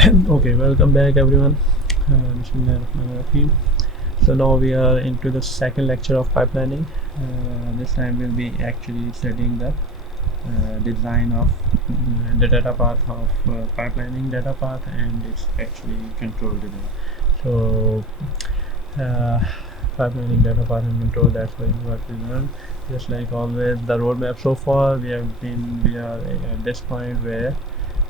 Okay, welcome back everyone. Bismillahirrahmanirrahim. So now we are into the second lecture of pipelining. This time we'll be actually studying the design of the data path of pipelining data path, and it's actually control design. So uh, pipelining data path and control, that's what we learned. Just like always, the roadmap so far we are at this point where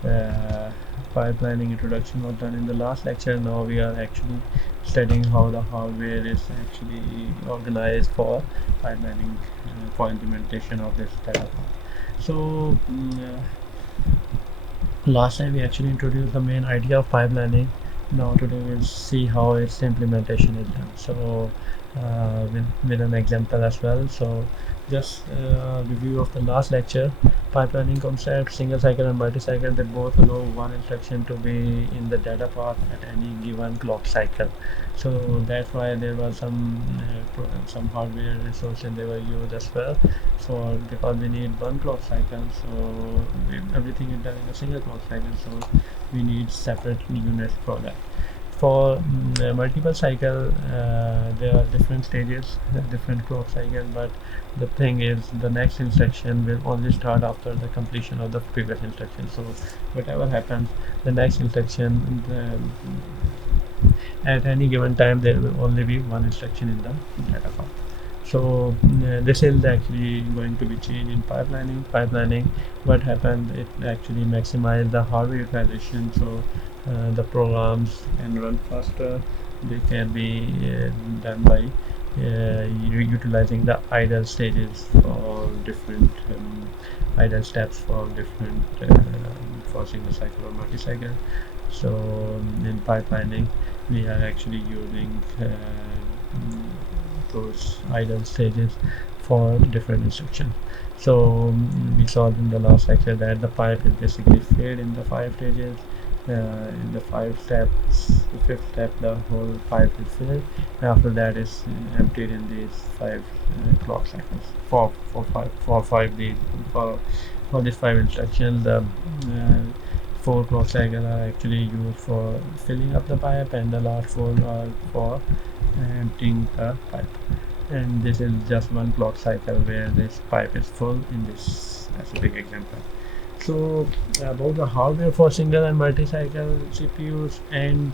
uh, pipelining introduction was done in the last lecture. Now we are actually studying how the hardware is actually organized for pipelining for implementation of this data path. So last time we actually introduced the main idea of pipelining. Now today we'll see how its implementation is done. So with an example as well. So just review of the last lecture. Pipelining concept, single cycle and multi-cycle, they both allow one instruction to be in the data path at any given clock cycle. So that's why there was some hardware resources they were used as well, for because we need one clock cycle. So everything is done in a single clock cycle, so we need separate units for that. For multiple cycle, there are different stages, different clock cycle, but the thing is the next instruction will only start after the completion of the previous instruction. So whatever happens, the next instruction, at any given time there will only be one instruction in the data path. So this is actually going to be changed in pipelining. What happened, it actually maximize the hardware utilization. So the programs can run faster, they can be done by utilizing the idle stages for different idle steps for different for single cycle or multi-cycle. So in pipelining we are actually using those idle stages for different instructions. So we saw in the last lecture that the pipe is basically filled in the five stages. In the five steps, the fifth step, the whole pipe is filled. After that is emptied in these five clock cycles. For 5 days, for these five instructions, the four clock cycles are actually used for filling up the pipe, and the last four are for emptying the pipe. And this is just one clock cycle where this pipe is full in this as a big example. So about the hardware for single and multi-cycle CPUs, and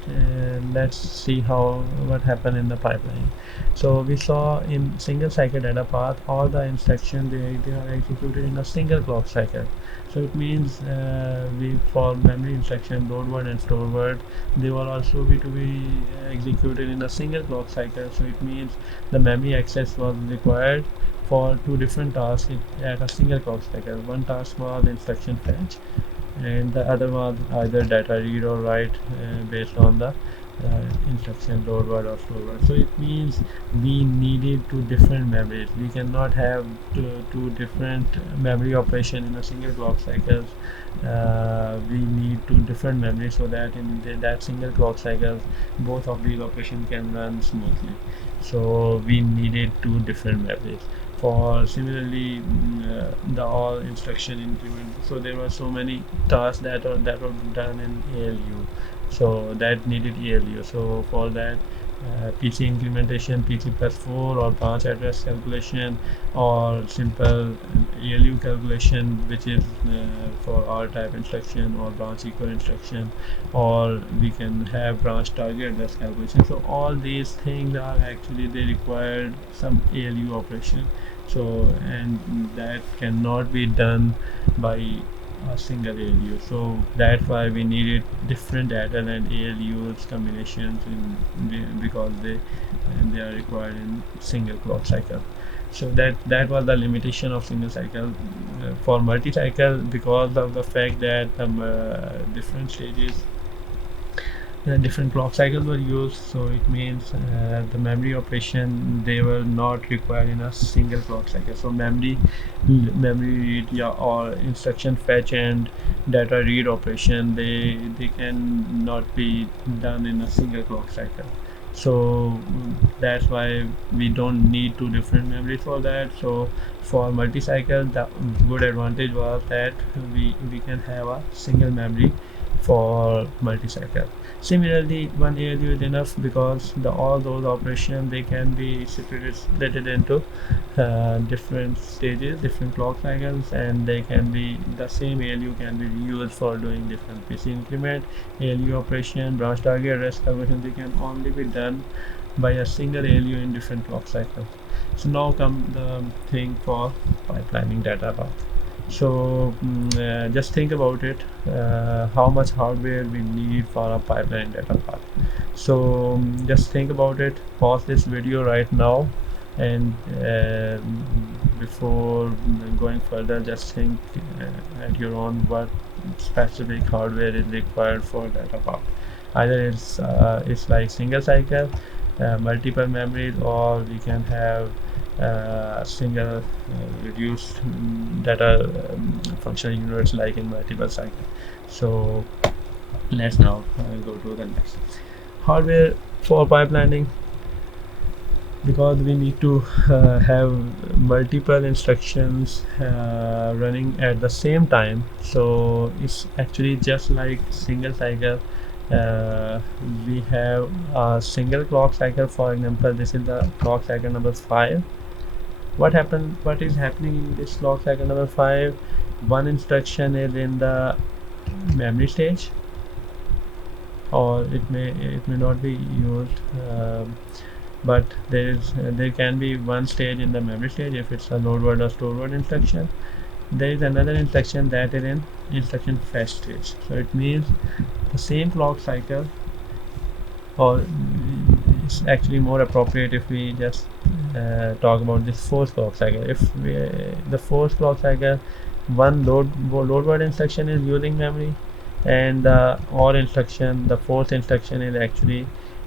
let's see how what happened in the pipeline. So we saw in single cycle data path, all the instructions they are executed in a single clock cycle. So it means we for memory instruction load word and store word, they will also be to be executed in a single clock cycle. So it means the memory access was required for two different tasks at a single clock cycle. One task was instruction fetch, and the other was either data read or write based on the instruction load word or store word. So it means we needed two different memories. We cannot have two different memory operation in a single clock cycle. We need two different memories so that in that single clock cycle both of these operations can run smoothly. So we needed two different memories. For similarly the all instruction increment, so there were so many tasks that were done in ALU, so that needed ALU. So for that PC implementation, PC plus 4, or branch address calculation, or simple ALU calculation, which is for R type instruction or branch equal instruction, or we can have branch target address calculation. So all these things are actually they required some ALU operation. So and that cannot be done by a single ALU. So that's why we needed different data and ALUs combinations because they are required in single clock cycle. So that was the limitation of single cycle. For multi-cycle, because of the fact that different stages, different clock cycles were used, so it means the memory operation they were not required in a single clock cycle. So memory read, yeah, or instruction fetch and data read operation, they can not be done in a single clock cycle. So that's why we don't need two different memories for that. So for multi-cycle, the good advantage was that we can have a single memory for multi-cycle. Similarly, one ALU is enough because all those operations, they can be separated into different stages, different clock cycles, and they can be, the same ALU can be used for doing different PC increment, ALU operation, branch target, rest conversion. They can only be done by a single ALU in different clock cycles. So now come the thing for pipelining data path. So just think about it, how much hardware we need for a pipeline data path. So just think about it, pause this video right now, and before going further, just think at your own what specific hardware is required for data path. Either it's like single cycle, multiple memories, or we can have single reduced data functional units like in multiple cycle. So let's now go to the next hardware for pipelining, because we need to have multiple instructions running at the same time. So it's actually just like single cycle. We have a single clock cycle. For example, this is the clock cycle number 5. What is happening in this clock cycle number 5? One instruction is in the memory stage, or it may not be used, but there can be one stage in the memory stage if it's a load word or store word instruction. There is another instruction that is in instruction fetch stage. So it means the same clock cycle, or it's actually more appropriate if we just talk about this fourth clock cycle. If the fourth clock cycle, one load word instruction is using memory, and the OR instruction, the fourth instruction, is actually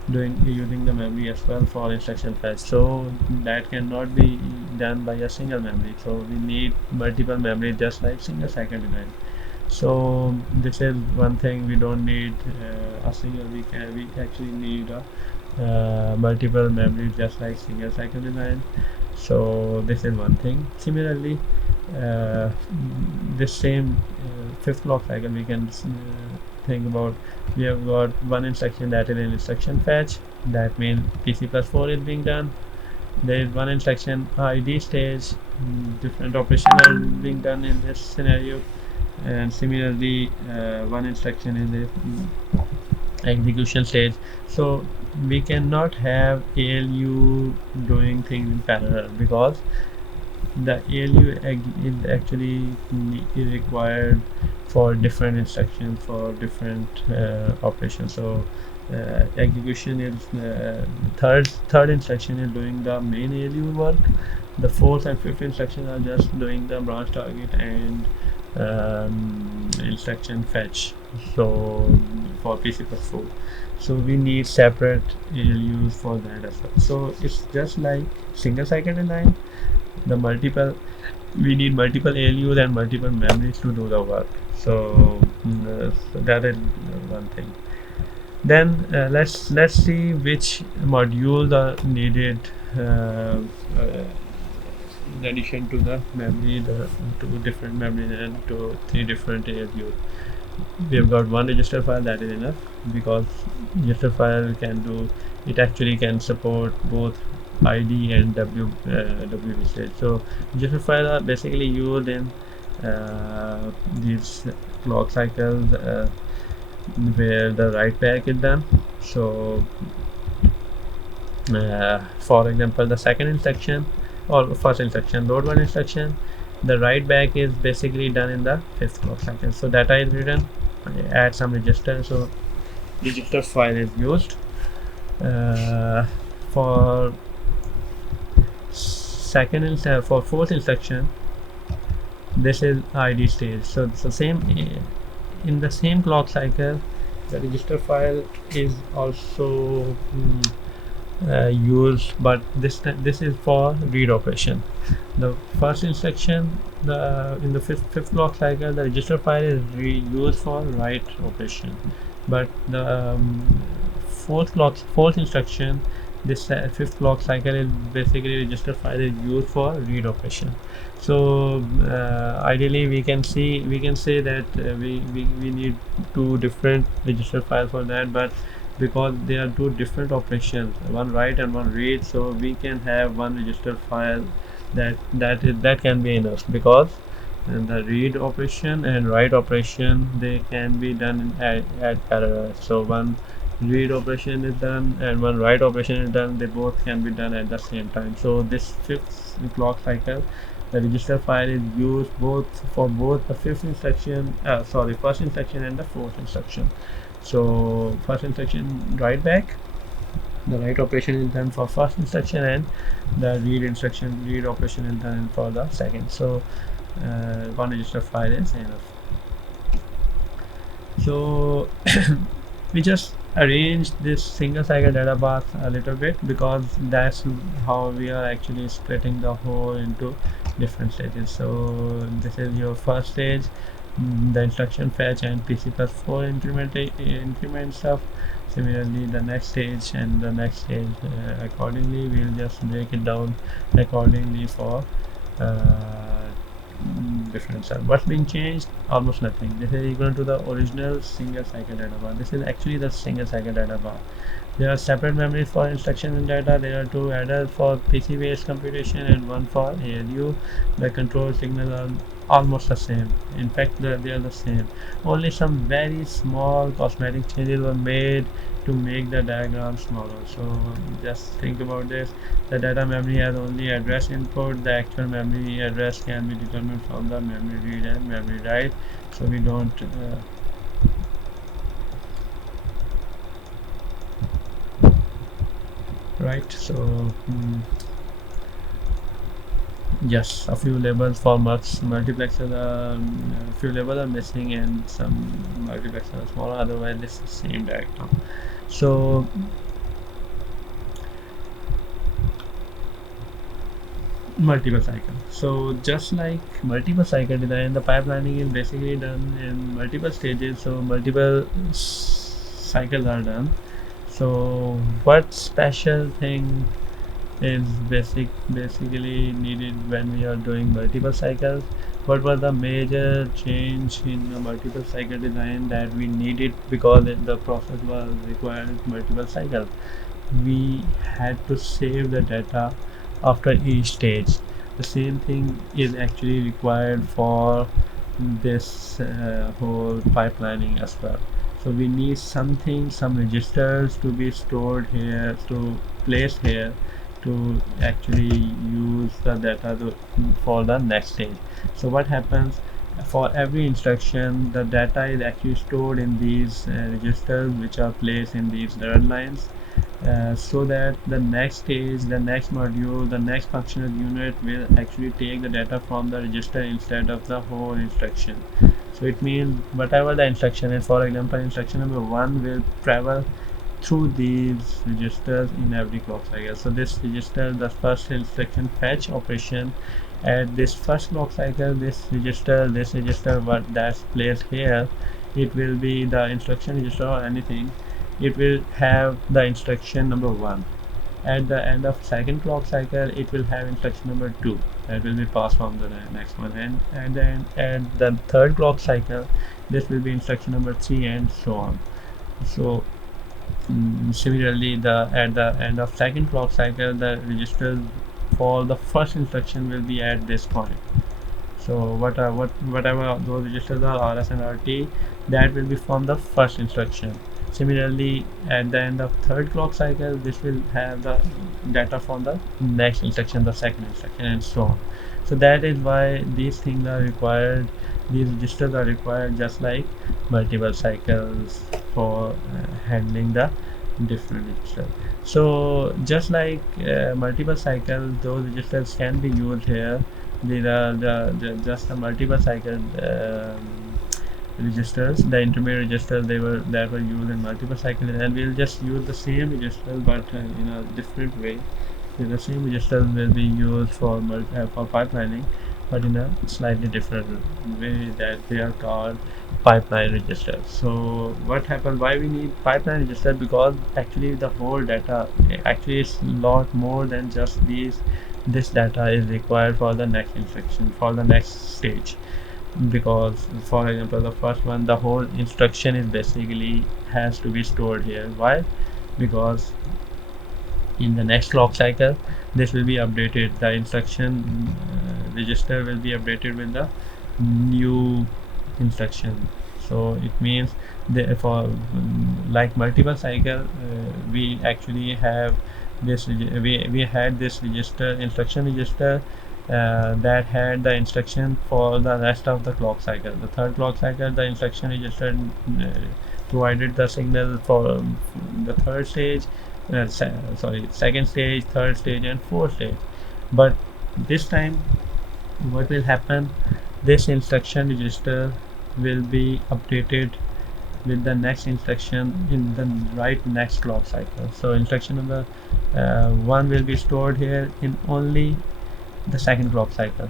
using the memory as well for instruction fetch. So that cannot be done by a single memory. So we need multiple memory, just like single cycle design. So this is one thing, we don't need a single, we actually need multiple memories, just like single cycle design. So this is one thing. Similarly, this same fifth clock cycle, we can think about, we have got one instruction that is in instruction fetch. That means PC plus 4 is being done. There is one instruction ID stage, different operations are being done in this scenario. And similarly, one instruction is the execution stage. So we cannot have ALU doing things in parallel, because the ALU is actually required for different instructions, for different operations. So execution is third instruction is doing the main ALU work. The fourth and fifth instruction are just doing the branch target and instruction fetch, so for PC plus 4. So we need separate ALUs for that as well. So it's just like single cycle design, we need multiple ALUs and multiple memories to do the work. So that is one thing. Then let's see which modules are needed in addition to the memory, the two different memories and three different ALUs. We have got one register file, that is enough, because register file actually can support both ID and WB stage. So register files are basically used in these clock cycles where the write back is done. So for example, the second instruction or first instruction, load one instruction, the write back is basically done in the fifth clock cycle. So data is written, add some register, so register file is used. For fourth instruction, this is ID stage. So same in the same clock cycle, the register file is also used, but this is for read operation. The first instruction, in the fifth clock cycle, the register file is used for write operation, but the fourth instruction, this fifth clock cycle is basically register file is used for read operation. So ideally we can say that we need two different register files for that, but because they are two different operations, one write and one read, so we can have one register file that can be enough, because the read operation and write operation, they can be done at parallel. So one read operation is done and one write operation is done, they both can be done at the same time. So this fifth clock cycle, the register file is used for both the first instruction and the fourth instruction. So first instruction write back, the write operation is done for first instruction, and the read operation is done for the second. So one register file is enough. So we just arranged this single cycle data path a little bit, because that's how we are actually splitting the whole into different stages. So this is your first stage, the instruction fetch and PC+4 increment stuff. Similarly, the next stage and the next stage, accordingly we'll just break it down accordingly for different stuff. What's being changed? Almost nothing. This is equal to the original single cycle data bar. This is actually the single cycle data bar. There are separate memories for instruction and data. There are two adders for PC based computation and one for ALU. The control signals are almost the same. In fact, they are the same. Only some very small cosmetic changes were made to make the diagram smaller. So just think about this. The data memory has only address input. The actual memory address can be determined from the memory read and memory write. So we don't right. So yes, a few labels for multiplexers a few labels are missing, and some multiplexers are smaller. Otherwise, this is the same diagram. So multiple cycle. So just like multiple cycle design, the pipelining is basically done in multiple stages. So multiple cycles are done. So what special thing is basically needed when we are doing multiple cycles? What was the major change in the multiple cycle design that we needed because the process was required multiple cycles? We had to save the data after each stage. The same thing is actually required for this whole pipelining as well. So we need some registers to be stored here, to place here, to actually use the data for the next stage. So what happens, for every instruction, the data is actually stored in these registers, which are placed in these direct lines, so that the next stage, the next module, the next functional unit will actually take the data from the register instead of the whole instruction. So it means whatever the instruction is, for example instruction number 1 will travel through these registers in every clock cycle. So this register, the first instruction fetch operation, at this first clock cycle, this register what that's placed here, it will be the instruction register or anything. It will have the instruction number 1. At the end of second clock cycle, it will have instruction number 2 that will be passed from the next one, and then at the third clock cycle, this will be instruction number 3, and so on. So similarly, at the end of second clock cycle, the registers for the first instruction will be at this point. So whatever those registers are, RS and RT, that will be from the first instruction. Similarly, at the end of third clock cycle, this will have the data from the next instruction, the second instruction, and so on. So that is why these things are required. These registers are required, just like multiple cycles for handling the different registers. So just like multiple cycles, those registers can be used here. These are just the multiple cycle registers, the intermediate registers that were used in multiple cycles, and we'll just use the same registers but in a different way. So the same registers will be used for pipelining, but in a slightly different way, that they are called pipeline registers. So what happened, why we need pipeline register? Because actually the whole data, actually it's a lot more than just this data is required for the next instruction, for the next stage. Because for example, the first one, the whole instruction is basically has to be stored here. Why? Because in the next clock cycle this will be updated, the instruction register will be updated with the new instruction. So it means for like multiple cycle, we actually have we had this register, instruction register, that had the instruction for the rest of the clock cycle. The third clock cycle, the instruction register provided the signal for the third stage, second stage, third stage, and fourth stage. But this time what will happen, this instruction register will be updated with the next instruction in the right next clock cycle. So instruction number 1 will be stored here in only the second clock cycle.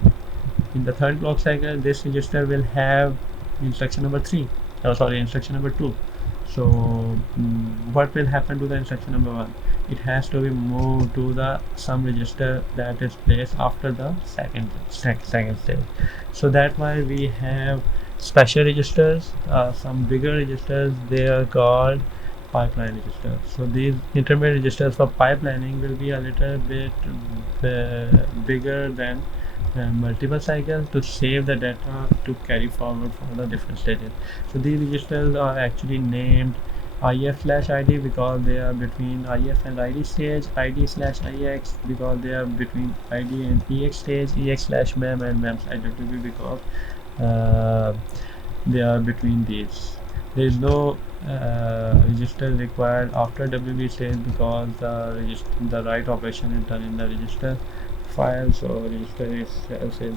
In the third clock cycle, this register will have instruction number 3, instruction number 2. So what will happen to the instruction number 1? It has to be moved to the some register that is placed after the second stage. So that's why we have special registers, some bigger registers, they are called pipeline registers. So these intermediate registers for pipelining will be a little bit bigger than multiple cycles to save the data to carry forward for the different stages. So these registers are actually named IF/ID because they are between IF and ID stage, ID/IX because they are between ID and EX stage, EX/mem and mem/IWB because they are between these. There is no register required after WB stage because the write operation is done in the register file. So register itself is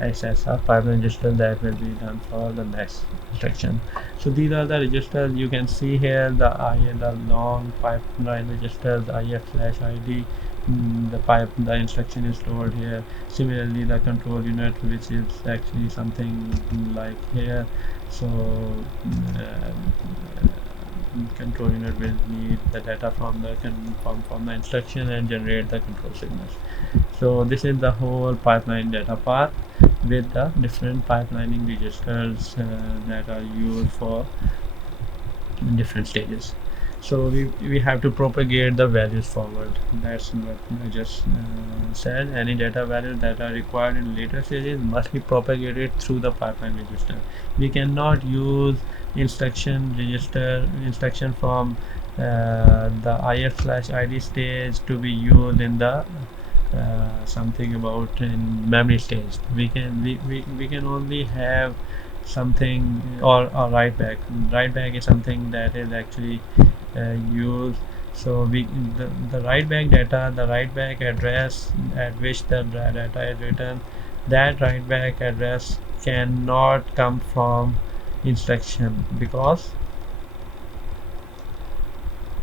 SSR pipeline register that will be done for the next instruction. So these are the registers you can see here, the long pipeline registers, IF/ID. The instruction is stored here. Similarly, the control unit, which is actually something like here. So control unit will need the data from the instruction and generate the control signals. So this is the whole pipeline data path with the different pipelining registers that are used for different stages. So we have to propagate the values forward. That's what I just said. Any data values that are required in later stages must be propagated through the pipeline register. We cannot use instruction from the IF/ID stage to be used in the something about in memory stage. We can only have something or write back. Write back is something that is actually used. So the write back data, the write back address at which the data is written, that write back address cannot come from instruction because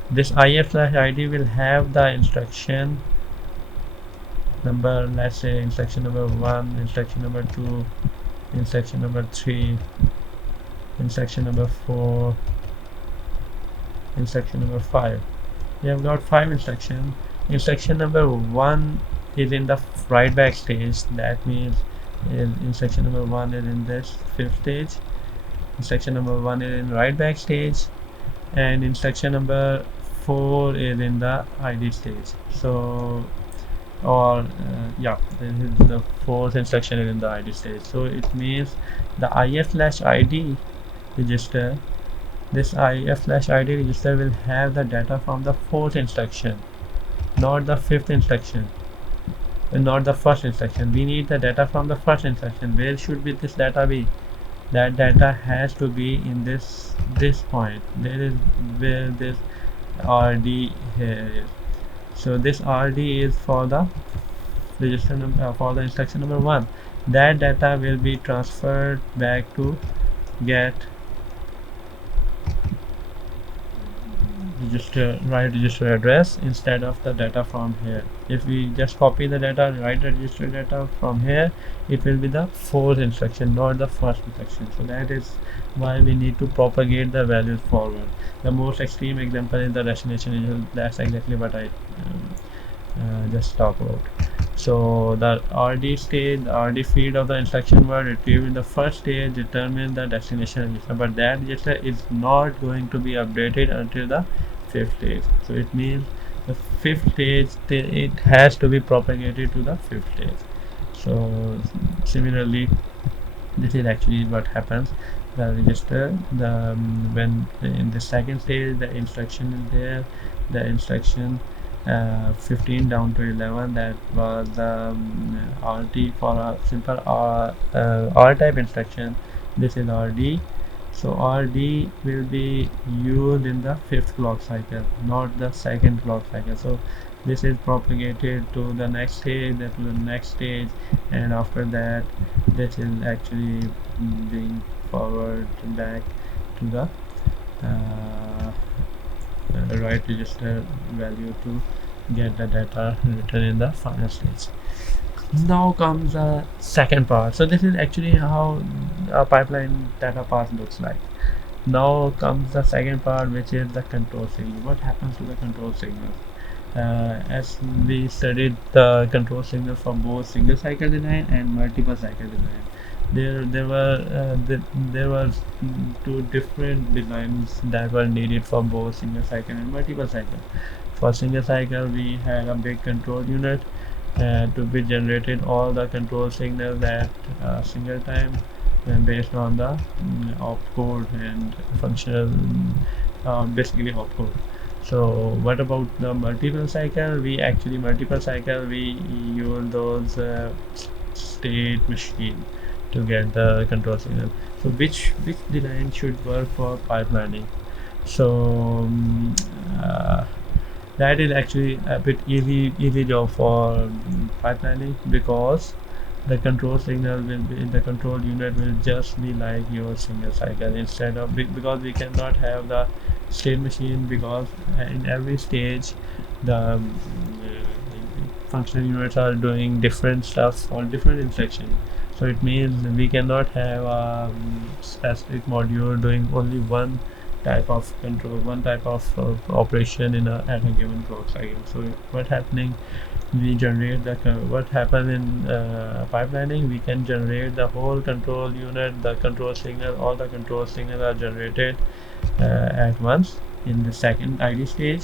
this IF/ID will have the instruction number, let's say instruction number 1, instruction number 2, instruction number 3, instruction number 4, instruction number 5. We have got 5 instructions. Instruction number 1 is in the write back stage. That means instruction number 1 is in this 5th stage. Instruction number 1 is in write back stage, and instruction number 4 is in the ID stage. So this is the 4th instruction is in the ID stage. So it means the IF/ID register, this IF/ID register will have the data from the 4th instruction, not the 5th instruction, and not the 1st instruction. We need the data from the 1st instruction. Where should be this data be? That data has to be in this point. There is where this RD here is. So this RD is for the register number for the instruction number 1. That data will be transferred back to get write register address instead of the data from here. If we just copy the data, write the register data from here, it will be the fourth instruction, not the first instruction. So that is why we need to propagate the values forward. The most extreme example is the destination. That's exactly what I just talk about. So the RD stage, the RD field of the instruction word retrieved in the first stage determines the destination register, but that register is not going to be updated until the fifth stage. So it means the fifth stage, it has to be propagated to the fifth stage. So similarly, this is actually what happens. The register, when in the second stage the instruction is there, the instruction 15 down to 11, that was the RT for a simple R type instruction. This is RD. So RD will be used in the fifth clock cycle, not the second clock cycle. So this is propagated to the next stage, then to the next stage, and after that this is actually being forward back to the right register value to get the data written in the final stage. Now comes the second part. So this is actually how a pipeline data path looks like. Now comes the second part, which is the control signal. What happens to the control signal? As we studied the control signal for both single cycle design and multiple cycle design, there were two different designs that were needed for both single cycle and multiple cycle. For single cycle, we had a big control unit to be generated all the control signals at a single time, and based on the opcode and functional, basically opcode. So what about the multiple cycle? We use those state machine to get the control signal. So which design should work for pipelining? So that is actually a bit easy job for pipelining, because the control signal will be in the control unit will just be like your single cycle, instead of because we cannot have the state machine, because in every stage the functional units are doing different stuff on different instructions. So it means we cannot have a specific module doing only one type of control, one type of operation at a given clock cycle. So what happening, we generate the what happens in pipelining, we can generate the whole control unit, the control signal, all the control signals are generated at once in the second ID stage,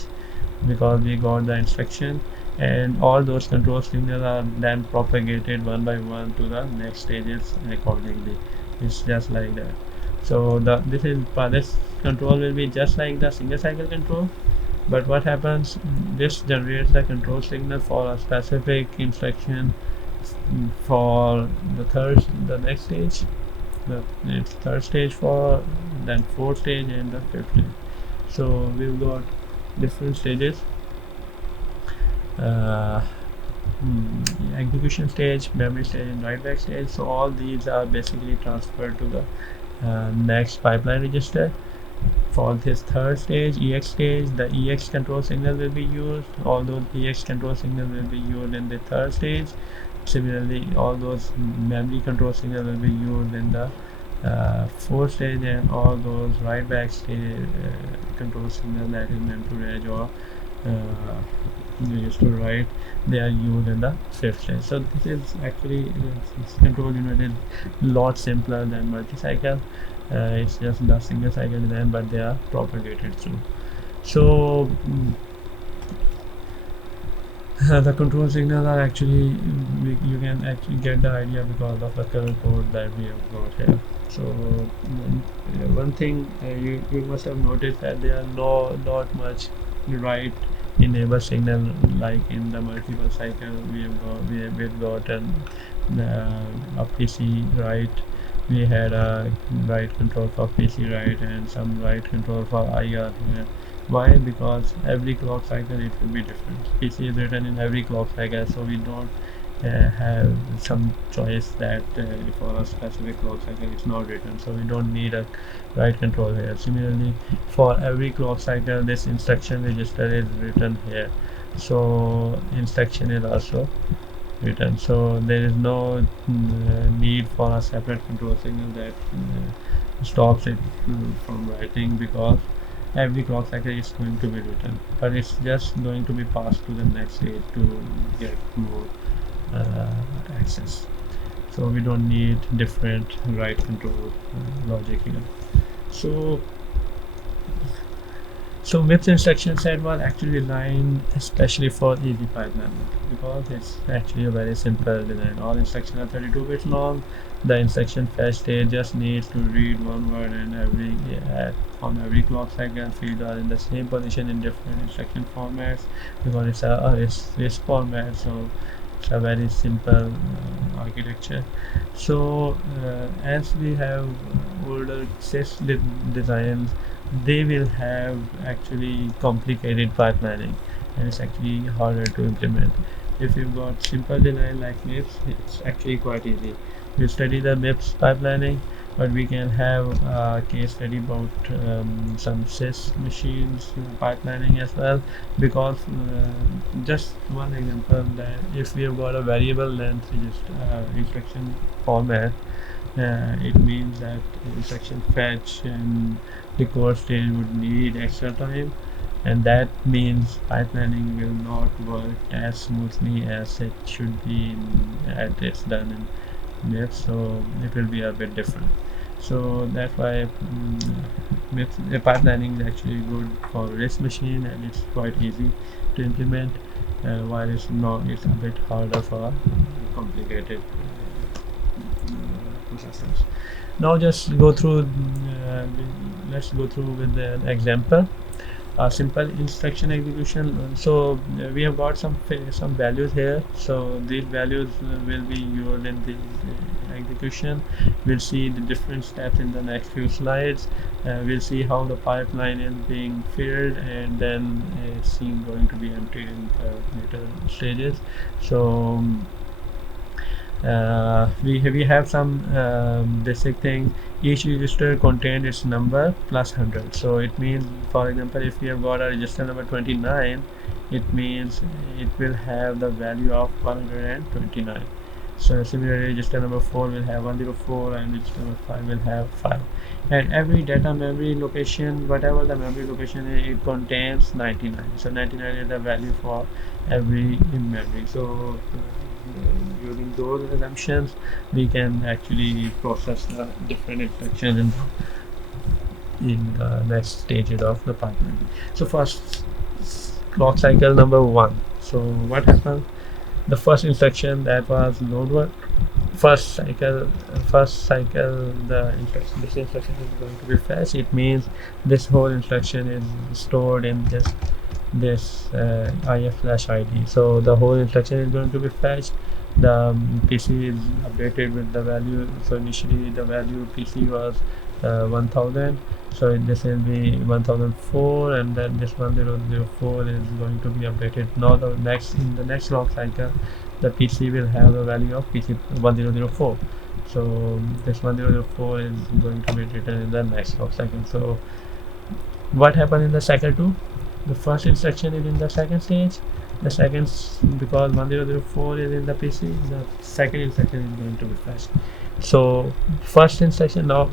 because we got the instruction, and all those control signals are then propagated one by one to the next stages accordingly. It's just like that. So this control will be just like the single cycle control, but what happens, this generates the control signal for a specific instruction for the next stage, the third stage, for then fourth stage and the fifth stage. So we've got different stages, execution stage, memory stage, and write back stage. So all these are basically transferred to the next pipeline register. For this third stage, EX stage, the EX control signal will be used. All those EX control signals will be used in the third stage. Similarly, all those memory control signals will be used in the fourth stage, and all those write back stage control signals, that is meant to read or used to write, they are used in the fifth stage. So this is actually, this control unit is a lot simpler than multi-cycle. It's just the single cycle design, but they are propagated through. So the control signals are actually, you can actually get the idea because of the color code that we have got here. So one thing you must have noticed that there are not much write enable signal like in the multiple cycle. We've gotten a PC write. We had a write control for PC write and some write control for IR here. Why? Because every clock cycle it will be different. PC is written in every clock cycle, so we don't have some choice that for a specific clock cycle it's not written, so we don't need a write control here. Similarly, for every clock cycle this instruction register is written here, so instruction is also written, so there is no need for a separate control signal that stops it from writing, because every clock cycle is going to be written, but it's just going to be passed to the next stage to get more access. So we don't need different write control logic here. So MIPS instruction set was actually designed especially for easy pipelining, because it's actually a very simple design. All instructions are 32 bits long. The instruction fetch stage just needs to read one word, and on every clock cycle fields are in the same position in different instruction formats, because it's a RISC format, so it's a very simple architecture. So as we have older sys designs, they will have actually complicated pipelining, and it's actually harder to implement. If you've got simple design like MIPS, it's actually quite easy. We study the MIPS pipelining, but we can have a case study about some sys machines pipelining as well, because just one example, that if we have got a variable length instruction format, it means that instruction fetch and record stage would need extra time, and that means pipelining will not work as smoothly as it should be at it's done in MIPS, so it will be a bit different. So that's why MIPS pipelining is actually good for RISC machine, and it's quite easy to implement, while it's a bit harder for complicated processors. Now just go through let's go through with an example, a simple instruction execution. So we have got some values here, so these values will be used in the execution. We'll see the different steps in the next few slides. We'll see how the pipeline is being filled, and then it's going to be emptied in the later stages. So we have some basic things. Each register contains its number plus 100. So it means, for example, if we have got a register number 29, it means it will have the value of 129. So similarly, register number 4 will have 104, and register number 5 will have 5. And every data memory location, whatever the memory location is, it contains 99. So 99 is the value for every in memory. So using those assumptions, we can actually process the different instructions in the next stages of the pipeline. So first, clock cycle number 1. So what happened? The first instruction, that was load one. First cycle, this instruction is going to be fetched. It means this whole instruction is stored in this if/id. So the whole instruction is going to be fetched. The PC is updated with the value. So initially the value PC was 1000, so this will be 1004, and then this 1004 is going to be updated. Now in the next clock cycle, the PC will have the value of PC 1004. So this 1004 is going to be written in the next clock cycle. So what happened in the cycle 2? The first instruction is in the second stage. The second, because 1004 is in the PC, the second instruction is going to be fetched. So first instruction, now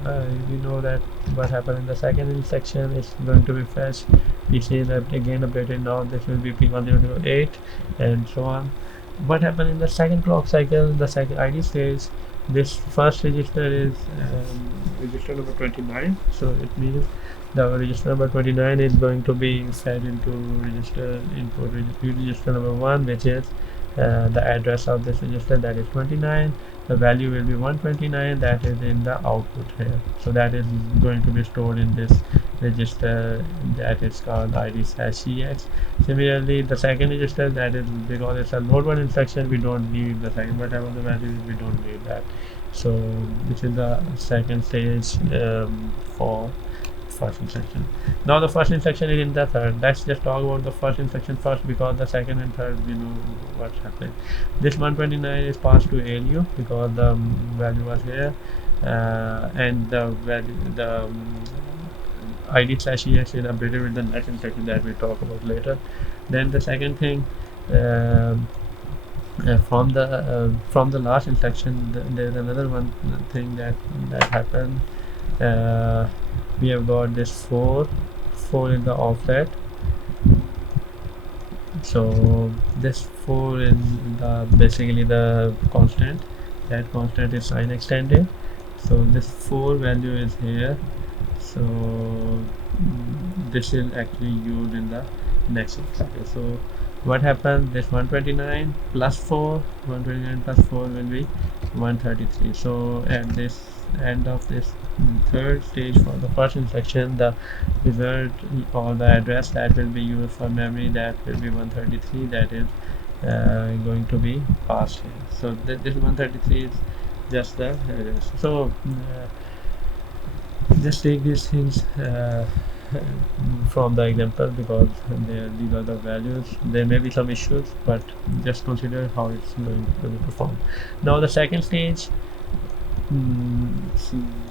we know that what happened in the second instruction is going to be fetched. PC is again updated. Now this will be P1008 and so on. What happened in the second clock cycle, the second ID stage? This first register is register number 29. So it means the register number 29 is going to be fed into register input register number 1, which is the address of this register, that is 29. The value will be 129, that is in the output here. So that is going to be stored in this register that is called ID/EX. Similarly, the second register, that is, because it's a load one instruction, we don't need the second, whatever the value is, we don't need that. So this is the second stage for first instruction. Now the first instruction is in the third. Let's just talk about the first instruction first, because the second and third we know what's happening. This 129 is passed to ALU because the value was here, and the value, the ID/EX is updated with the next instruction that we talk about later. Then the second thing, from the last instruction, there's another one thing that happened. We have got this 4 in the offset. So this 4 is basically the constant. That constant is sign extended. So this 4 value is here. So this is actually used in the next cycle. So what happens, this 129 plus 4, 129 plus 4 will be 133. So at this end of this third stage for the first instruction, the result or the address that will be used for memory, that will be 133, that is going to be passed here. So this 133 is just the address. So just take these things from the example, because these are the values. There may be some issues, but just consider how it's going to be performed. Now the second stage,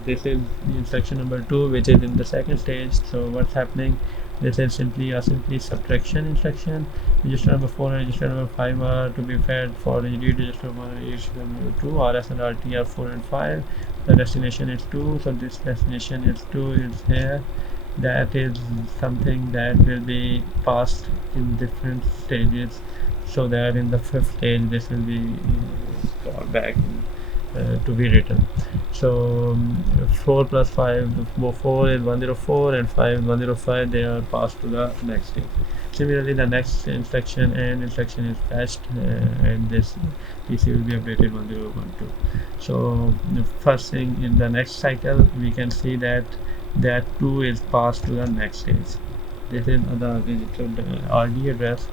this is the instruction number 2, which is in the second stage. So what's happening, this is simply a subtraction instruction. Register number 4 and register number 5 are to be fed for the read register 1 and register number 2. RS and RT are 4 and 5. The destination is 2, so this destination is 2 is here. That is something that will be passed in different stages, so that in the fifth stage this will be called back to be written. So 4 plus 5, 4 is 104 and 5 is 105. They are passed to the next stage. Similarly, the next instruction and instruction is fetched, and this PC will be updated 1012. So the first thing in the next cycle, we can see that 2 is passed to the next stage. This is the RD address,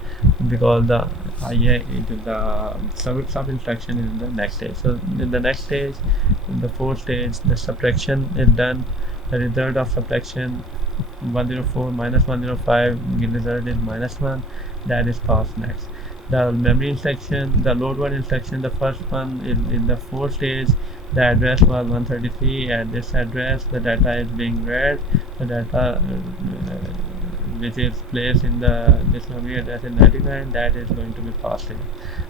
because the IA is the sub instruction is in the next stage. So in the next stage, in the fourth stage, the subtraction is done. The result of subtraction 104 minus 105, the result is -1. That is passed next. The memory instruction, the load word instruction, the first one is in the fourth stage. The address was 133. At this address, the data is being read. The data which is placed in this memory address is 99. That is going to be passed in.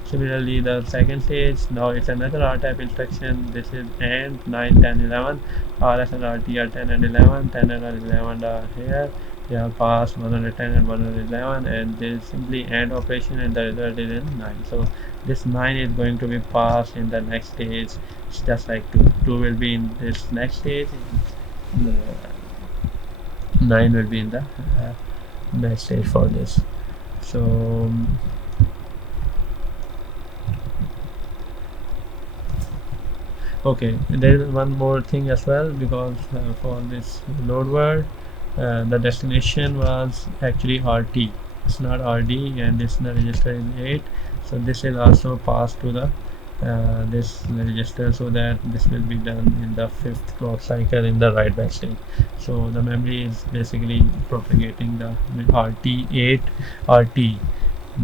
Similarly, the second stage, now it's another R type instruction. This is AND 9, 10, 11. RS and RT are 10 and 11. 10 and 11 are here. They are passed 110 and 111, and there is simply AND operation, and the result is in 9. So this 9 is going to be passed in the next stage. It's just like 2. 2 will be in this next stage. 9 will be in the next stage for this. So okay, there is one more thing as well, because for this load word, the destination was actually RT. It's not RD, and this register is 8. So this is also passed to the this register, so that this will be done in the 5th clock cycle in the write back stage. So the memory is basically propagating the RT8 RT,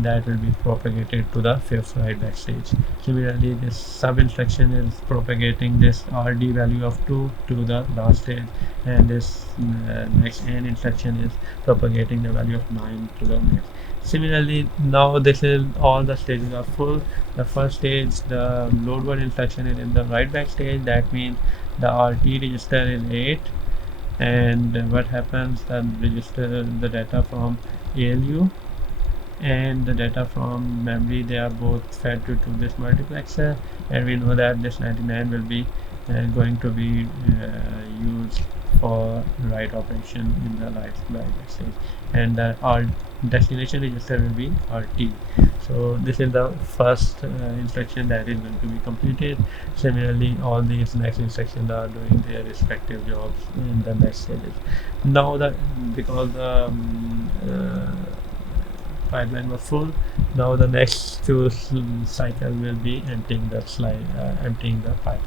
that will be propagated to the 5th write back stage. Similarly, this sub instruction is propagating this RD value of 2 to the last stage, and this next AND instruction is propagating the value of 9 to the next. Similarly, now this is all the stages are full. The first stage, the load word instruction is in the write back stage. That means the RT register is 8, and what happens, the register, the data from ALU and the data from memory, they are both fed to this multiplexer, and we know that this 99 will be going to be used for write operation in the write stage, and our destination register will be RT. So this is the first instruction that is going to be completed. Similarly, all these next instructions are doing their respective jobs in the next stages. Now because the pipeline was full, now the next two cycle will be emptying the pipe.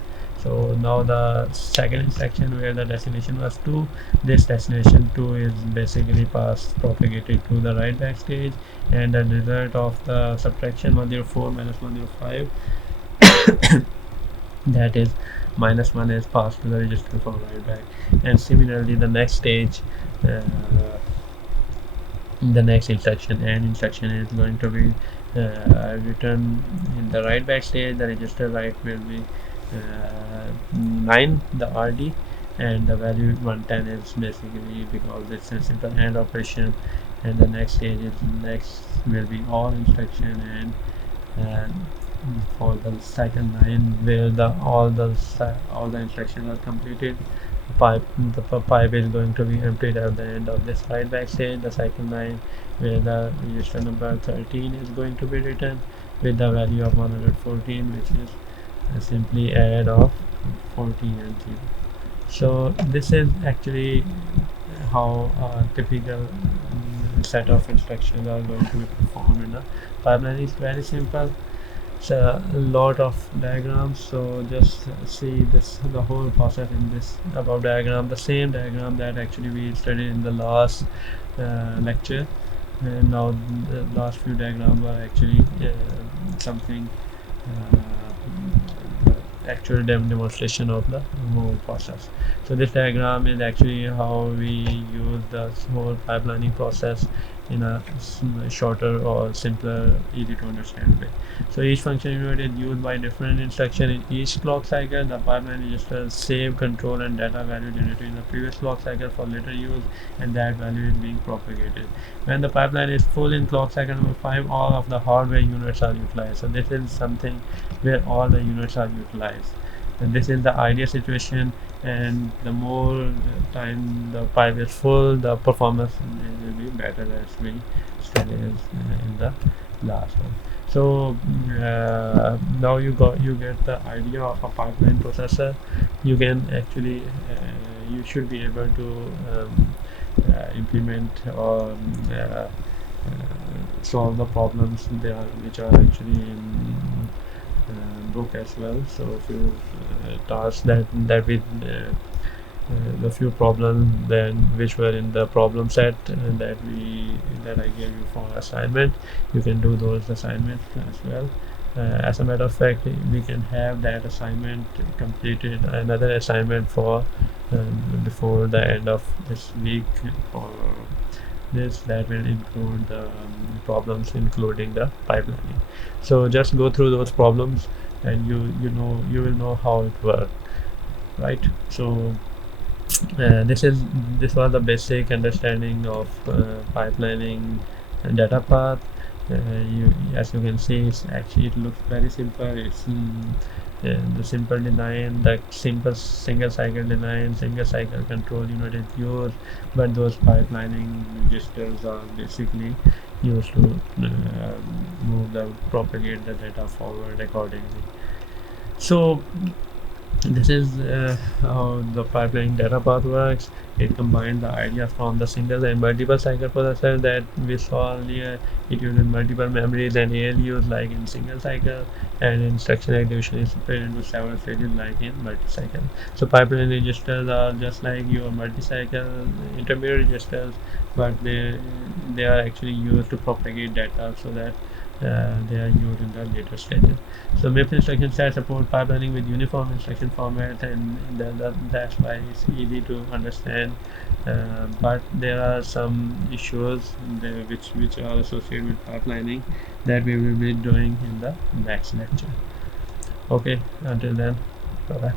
So now the second instruction where the destination was 2, this destination 2 is basically passed propagated to the write back stage, and the result of the subtraction 104 minus 105, that is minus 1, is passed to the register for write back. And similarly the next stage, uh, the next instruction and instruction is going to be written in the write back stage. The register write will be 9, the RD, and the value 110 is basically because it's a simple AND operation. And the next stage is next will be all instruction, and for the cycle 9 where all the instructions are completed, the pipe is going to be emptied at the end of this write back stage. The cycle 9 where the register number 13 is going to be written with the value of 114, which is simply add of 14 and 0. So this is actually how a typical set of instructions are going to be performed in a pipeline. It's very simple. It's a lot of diagrams, so just see this, the whole process in this above diagram, the same diagram that actually we studied in the last lecture. And now the last few diagrams are actually something actual demonstration of the whole process. So this diagram is actually how we use the whole pipelining process in a shorter or simpler, easy to understand way. So each function unit is used by different instruction in each clock cycle. The pipeline registers save, control, and data value generated in the previous clock cycle for later use, and that value is being propagated. When the pipeline is full in clock cycle number 5, all of the hardware units are utilized. So this is something where all the units are utilized. And this is the ideal situation, and the more time the pipe is full, the performance will be better, as we studied in the last one. So now you get the idea of a pipeline processor. You can actually you should be able to implement or solve the problems there which are actually in book as well. So a few tasks that we the few problems then which were in the problem set that I gave you for assignment, you can do those assignments as well. As a matter of fact, we can have that assignment completed, another assignment for before the end of this week for this, that will include the problems including the pipelining. So just go through those problems and you will know how it works, right? So this was the basic understanding of pipelining and data path. As you can see, it looks very simple. It's the simple design, the simple single cycle design, single cycle control unit is used, but those pipelining registers are basically used to propagate the data forward accordingly. So this is how the pipeline data path works. It combines the ideas from the single and multiple cycle processor that we saw earlier. It uses multiple memories and ALUs like in single cycle, and instruction execution is split into several stages like in multi-cycle. So pipeline registers are just like your multi-cycle intermediate registers, but they are actually used to propagate data so that they are used in the later stages. So MIPS instruction set support pipelining with uniform instruction format, and that's why it's easy to understand. But there are some issues there which are associated with pipelining that we will be doing in the next lecture. Okay, until then, bye bye.